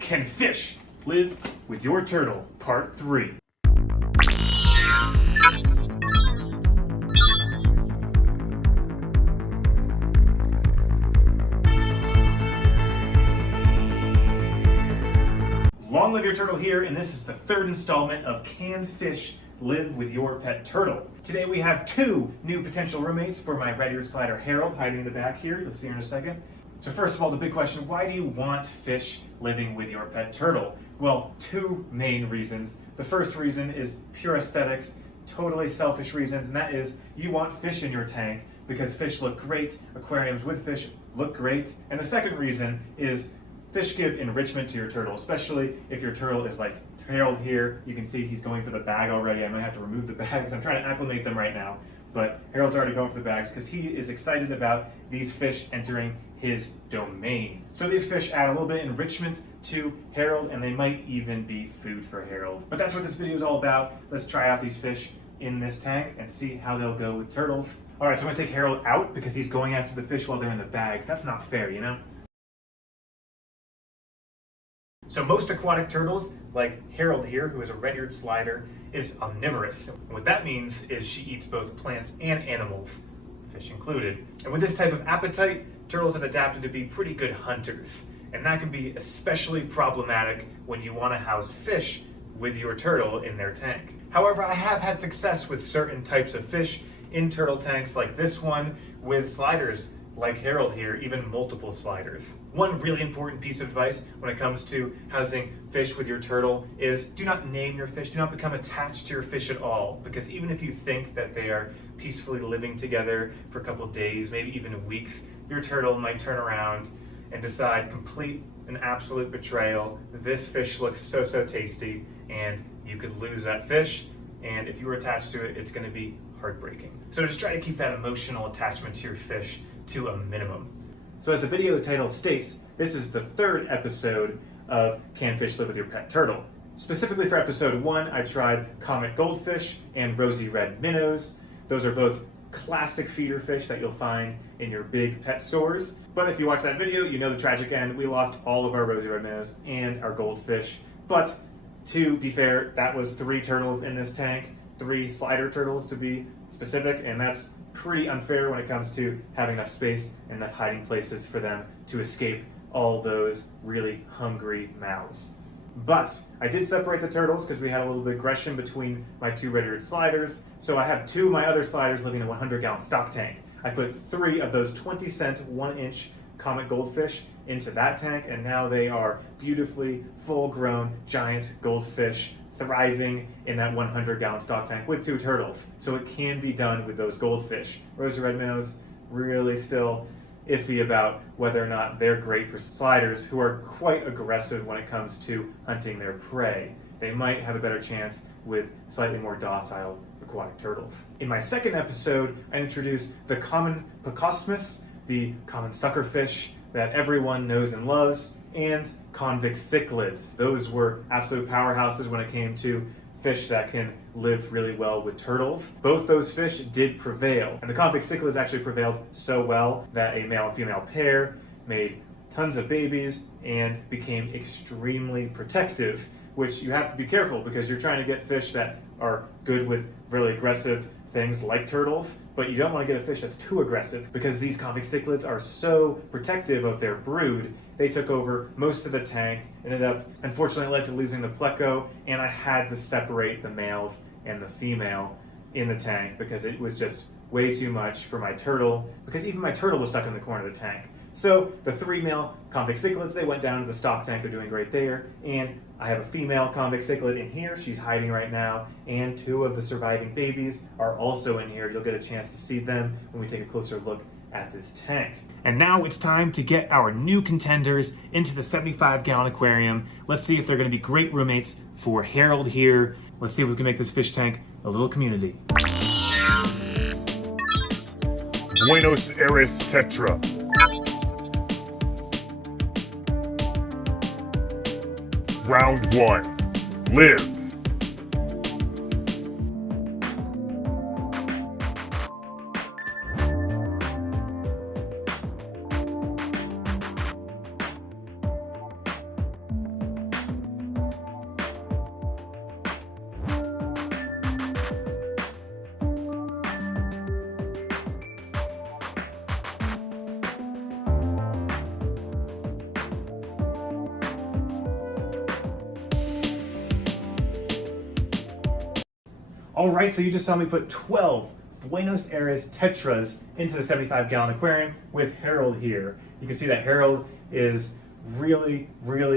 Can fish live with your turtle? Part 3. Long live your turtle here, and this is the third installment of Can Fish Live with Your Pet Turtle? Today we have 2 new potential roommates for my red-eared slider Harold, hiding in the back here. You'll see her in a second. So first of all, the big question, why do you want fish living with your pet turtle? Well, 2 main reasons. The first reason is pure aesthetics, totally selfish reasons, and that is you want fish in your tank because fish look great, aquariums with fish look great. And the second reason is fish give enrichment to your turtle, especially if your turtle is like Harold here. You can see he's going for the bag already. I might have to remove the bags. I'm trying to acclimate them right now. But Harold's already going for the bags because he is excited about these fish entering his domain. So these fish add a little bit of enrichment to Harold, and they might even be food for Harold. But that's what this video is all about. Let's try out these fish in this tank and see how they'll go with turtles. All right, so I'm gonna take Harold out because he's going after the fish while they're in the bags. That's not fair, you know? So most aquatic turtles, like Harold here, who is a red-eared slider, is omnivorous. And what that means is she eats both plants and animals, fish included. And with this type of appetite, turtles have adapted to be pretty good hunters. And that can be especially problematic when you want to house fish with your turtle in their tank. However, I have had success with certain types of fish in turtle tanks like this one with sliders like Harold here, even multiple sliders. One really important piece of advice when it comes to housing fish with your turtle is do not name your fish, do not become attached to your fish at all, because even if you think that they are peacefully living together for a couple of days, maybe even weeks, your turtle might turn around and decide complete and absolute betrayal. This fish looks so tasty, and you could lose that fish, and if you were attached to it, it's gonna be heartbreaking. So just try to keep that emotional attachment to your fish to a minimum. So as the video title states, this is the 3rd episode of Can Fish Live with Your Pet Turtle? Specifically for episode 1, I tried comet goldfish and rosy red minnows. Those are both classic feeder fish that you'll find in your big pet stores. But if you watch that video, you know the tragic end. We lost all of our rosy red minnows and our goldfish. But to be fair, that was 3 turtles in this tank, 3 slider turtles to be specific, and that's pretty unfair when it comes to having enough space and enough hiding places for them to escape all those really hungry mouths. But I did separate the turtles because we had a little bit of aggression between my 2 red-eared sliders, so I have 2 of my other sliders living in a 100-gallon stock tank. I put 3 of those 20-cent 1-inch comet goldfish into that tank, and now they are beautifully full-grown giant goldfish thriving in that 100-gallon stock tank with 2 turtles. So it can be done with those goldfish. Rosy red minnows, really still iffy about whether or not they're great for sliders who are quite aggressive when it comes to hunting their prey. They might have a better chance with slightly more docile aquatic turtles. In my 2nd episode, I introduced the common Plecostomus, the common sucker fish that everyone knows and loves, and Convict Cichlids. Those were absolute powerhouses when it came to fish that can live really well with turtles. Both those fish did prevail, and the Convict Cichlids actually prevailed so well that a male and female pair made tons of babies and became extremely protective, which you have to be careful because you're trying to get fish that are good with really aggressive things like turtles, but you don't want to get a fish that's too aggressive because these convict cichlids are so protective of their brood. They took over most of the tank, ended up, unfortunately led to losing the pleco, and I had to separate the males and the female in the tank because it was just way too much for my turtle, because even my turtle was stuck in the corner of the tank. So the 3 male convict cichlids, they went down to the stock tank, they're doing great there, and I have a female convict cichlid in here, she's hiding right now, and 2 of the surviving babies are also in here. You'll get a chance to see them when we take a closer look at this tank. And now it's time to get our new contenders into the 75-gallon aquarium. Let's see if they're going to be great roommates for Harold here. Let's see if we can make this fish tank a little community. Buenos Aires Tetra. Round 1. Live. All right, so you just saw me put 12 Buenos Aires Tetras into the 75-gallon aquarium with Harold here. You can see that Harold is really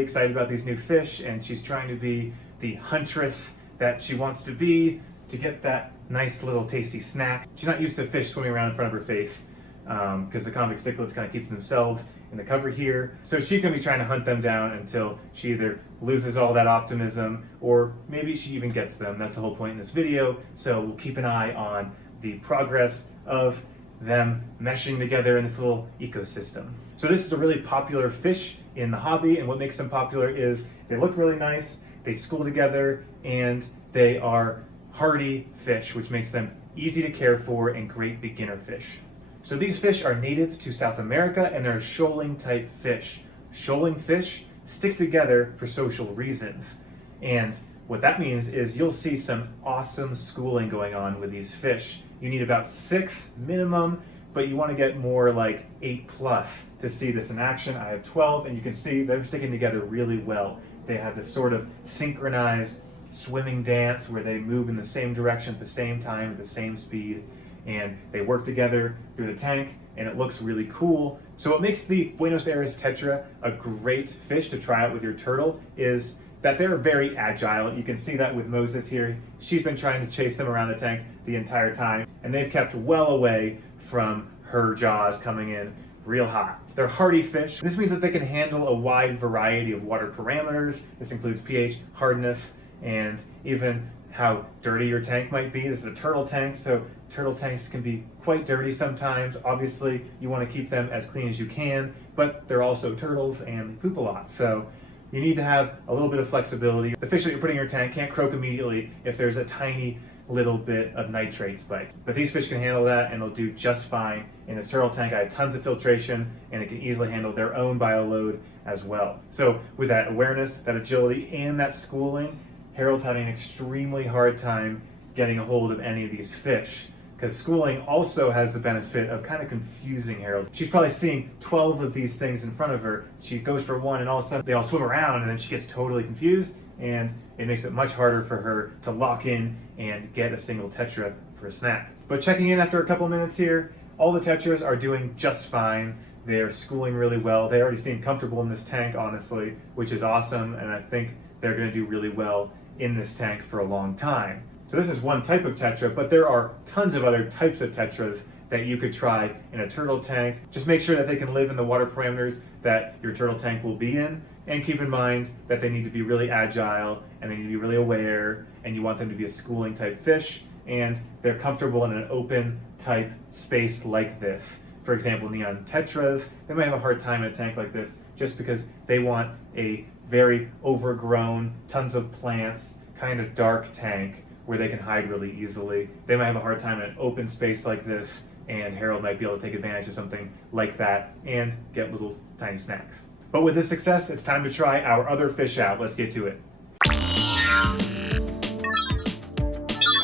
excited about these new fish, and she's trying to be the huntress that she wants to be to get that nice little tasty snack. She's not used to fish swimming around in front of her face because the convict cichlids kind of keep themselves in the cover here. So she's gonna be trying to hunt them down until she either loses all that optimism or maybe she even gets them. That's the whole point in this video. So we'll keep an eye on the progress of them meshing together in this little ecosystem. So this is a really popular fish in the hobby, and what makes them popular is they look really nice, they school together, and they are hardy fish, which makes them easy to care for and great beginner fish. So these fish are native to South America, and they're shoaling type fish. Shoaling fish stick together for social reasons. And what that means is you'll see some awesome schooling going on with these fish. You need about 6 minimum, but you want to get more like 8+ to see this in action. I have 12, and you can see they're sticking together really well. They have this sort of synchronized swimming dance where they move in the same direction at the same time at the same speed, and they work together through the tank, and it looks really cool. So what makes the Buenos Aires Tetra a great fish to try out with your turtle is that they're very agile. You can see that with Moses here. She's been trying to chase them around the tank the entire time, and they've kept well away from her jaws coming in real hot. They're hardy fish. This means that they can handle a wide variety of water parameters. This includes pH, hardness, and even how dirty your tank might be. This is a turtle tank, so turtle tanks can be quite dirty sometimes. Obviously, you want to keep them as clean as you can, but they're also turtles and they poop a lot. So you need to have a little bit of flexibility. The fish that you're putting in your tank can't croak immediately if there's a tiny little bit of nitrate spike. But these fish can handle that, and they'll do just fine. In this turtle tank, I have tons of filtration, and it can easily handle their own bio load as well. So with that awareness, that agility, and that schooling, Harold's having an extremely hard time getting a hold of any of these fish, because schooling also has the benefit of kind of confusing Harold. She's probably seeing 12 of these things in front of her. She goes for one, and all of a sudden they all swim around, and then she gets totally confused, and it makes it much harder for her to lock in and get a single tetra for a snack. But checking in after a couple minutes here, all the tetras are doing just fine. They're schooling really well. They already seem comfortable in this tank, honestly, which is awesome, and I think they're going to do really well in this tank for a long time. So this is one type of tetra, but there are tons of other types of tetras that you could try in a turtle tank. Just make sure that they can live in the water parameters that your turtle tank will be in, and keep in mind that they need to be really agile, and they need to be really aware, and you want them to be a schooling type fish, and they're comfortable in an open type space like this. For example, neon tetras, they might have a hard time in a tank like this just because they want a very overgrown, tons of plants, kind of dark tank where they can hide really easily. They might have a hard time in an open space like this, and Harold might be able to take advantage of something like that and get little tiny snacks. But with this success, it's time to try our other fish out. Let's get to it.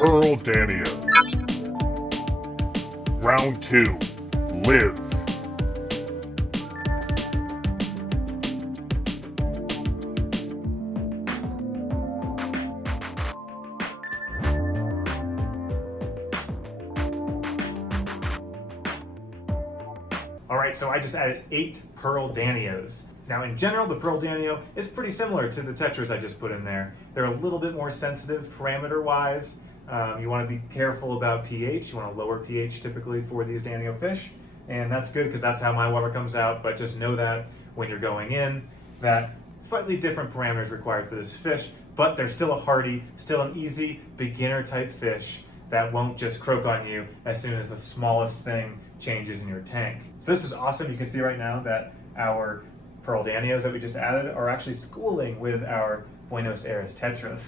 Pearl Danios. Round 2. Live. Alright, so I just added 8 Pearl Danios. Now in general, the Pearl Danio is pretty similar to the tetras I just put in there. They're a little bit more sensitive parameter-wise. You want to be careful about pH. You want a lower pH typically for these Danio fish. And that's good because that's how my water comes out, but just know that when you're going in, that slightly different parameters required for this fish, but they're still a hardy, still an easy beginner type fish that won't just croak on you as soon as the smallest thing changes in your tank. So this is awesome. You can see right now that our Pearl Danios that we just added are actually schooling with our Buenos Aires Tetras,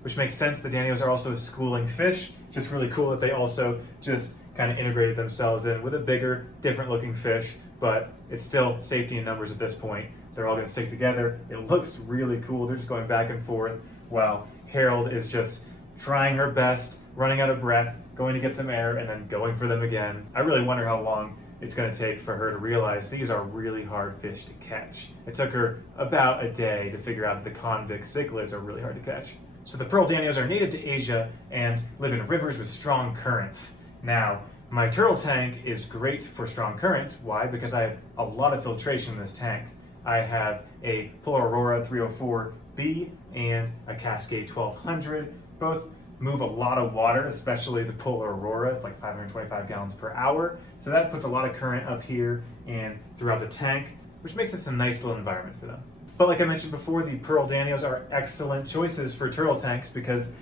which makes sense. The Danios are also a schooling fish. It's just really cool that they also just kind of integrated themselves in with a bigger, different looking fish, but it's still safety in numbers at this point. They're all gonna stick together. It looks really cool. They're just going back and forth while Harold is just trying her best, running out of breath, going to get some air, and then going for them again. I really wonder how long it's going to take for her to realize these are really hard fish to catch. It took her about a day to figure out that the convict cichlids are really hard to catch. So the pearl Danios are native to Asia and live in rivers with strong currents. Now, my turtle tank is great for strong currents. Why? Because I have a lot of filtration in this tank. I have a Polar Aurora 304B and a Cascade 1200. Both move a lot of water, especially the Polar Aurora. It's like 525 gallons per hour. So that puts a lot of current up here and throughout the tank, which makes this a nice little environment for them. But like I mentioned before, the pearl Danios are excellent choices for turtle tanks because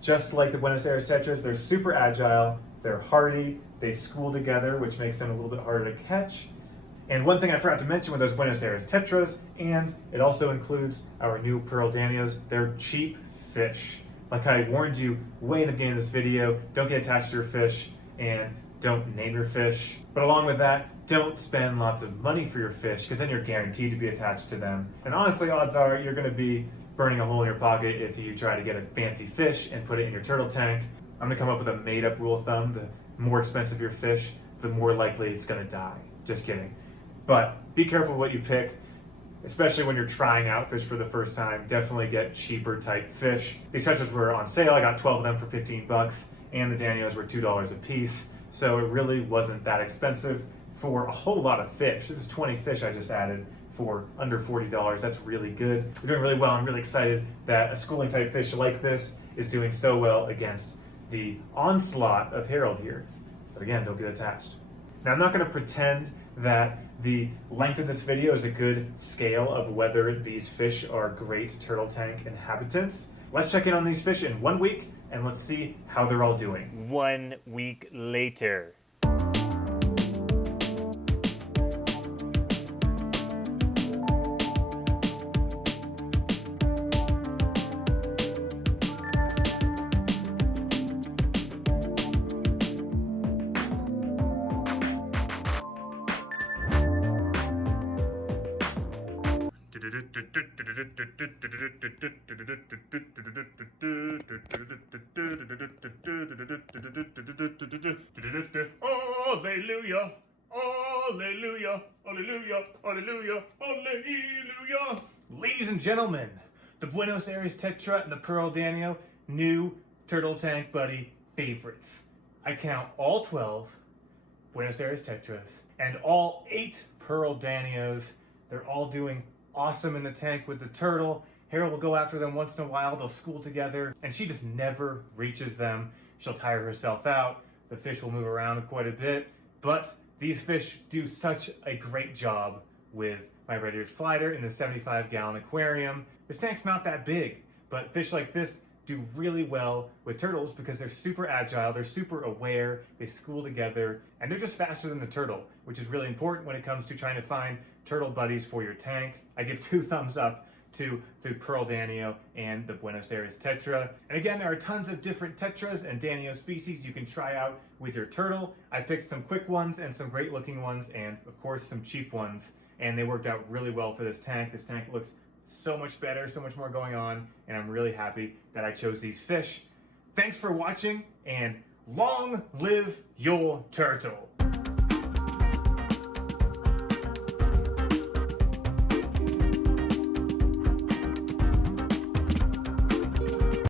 just like the Buenos Aires Tetras, they're super agile, they're hardy, they school together, which makes them a little bit harder to catch. And one thing I forgot to mention with those Buenos Aires Tetras, and it also includes our new pearl Danios, they're cheap fish. Like I warned you way in the beginning of this video, don't get attached to your fish and don't name your fish. But along with that, don't spend lots of money for your fish because then you're guaranteed to be attached to them. And honestly, odds are you're going to be burning a hole in your pocket if you try to get a fancy fish and put it in your turtle tank. I'm going to come up with a made-up rule of thumb. The more expensive your fish, the more likely it's going to die. Just kidding. But be careful what you pick, especially when you're trying out fish for the first time. Definitely get cheaper type fish. These Tetras were on sale. I got 12 of them for 15 bucks, and the Danios were $2 a piece. So it really wasn't that expensive for a whole lot of fish. This is 20 fish I just added for under $40. That's really good. We're doing really well. I'm really excited that a schooling type fish like this is doing so well against the onslaught of Harold here. But again, don't get attached. Now I'm not going to pretend that the length of this video is a good scale of whether these fish are great turtle tank inhabitants. Let's check in on these fish in 1 week and let's see how they're all doing. 1 week later. Hallelujah, hallelujah, hallelujah, hallelujah, hallelujah. Ladies and gentlemen, the Buenos Aires Tetra and the Pearl Danio, new turtle tank buddy favorites. I count all 12 Buenos Aires Tetras and all 8 Pearl Danios. They're all doing awesome in the tank with the turtle. Harold will go after them once in a while. They'll school together, and she just never reaches them. She'll tire herself out. The fish will move around quite a bit, but these fish do such a great job with my red-eared slider in the 75-gallon aquarium. This tank's not that big, but fish like this do really well with turtles because they're super agile, they're super aware, they school together, and they're just faster than the turtle, which is really important when it comes to trying to find turtle buddies for your tank. I give 2 thumbs up to the Pearl Danio and the Buenos Aires Tetra. And again, there are tons of different Tetras and Danio species you can try out with your turtle. I picked some quick ones and some great looking ones and of course some cheap ones. And they worked out really well for this tank. This tank looks so much better, so much more going on. And I'm really happy that I chose these fish. Thanks for watching and long live your turtle.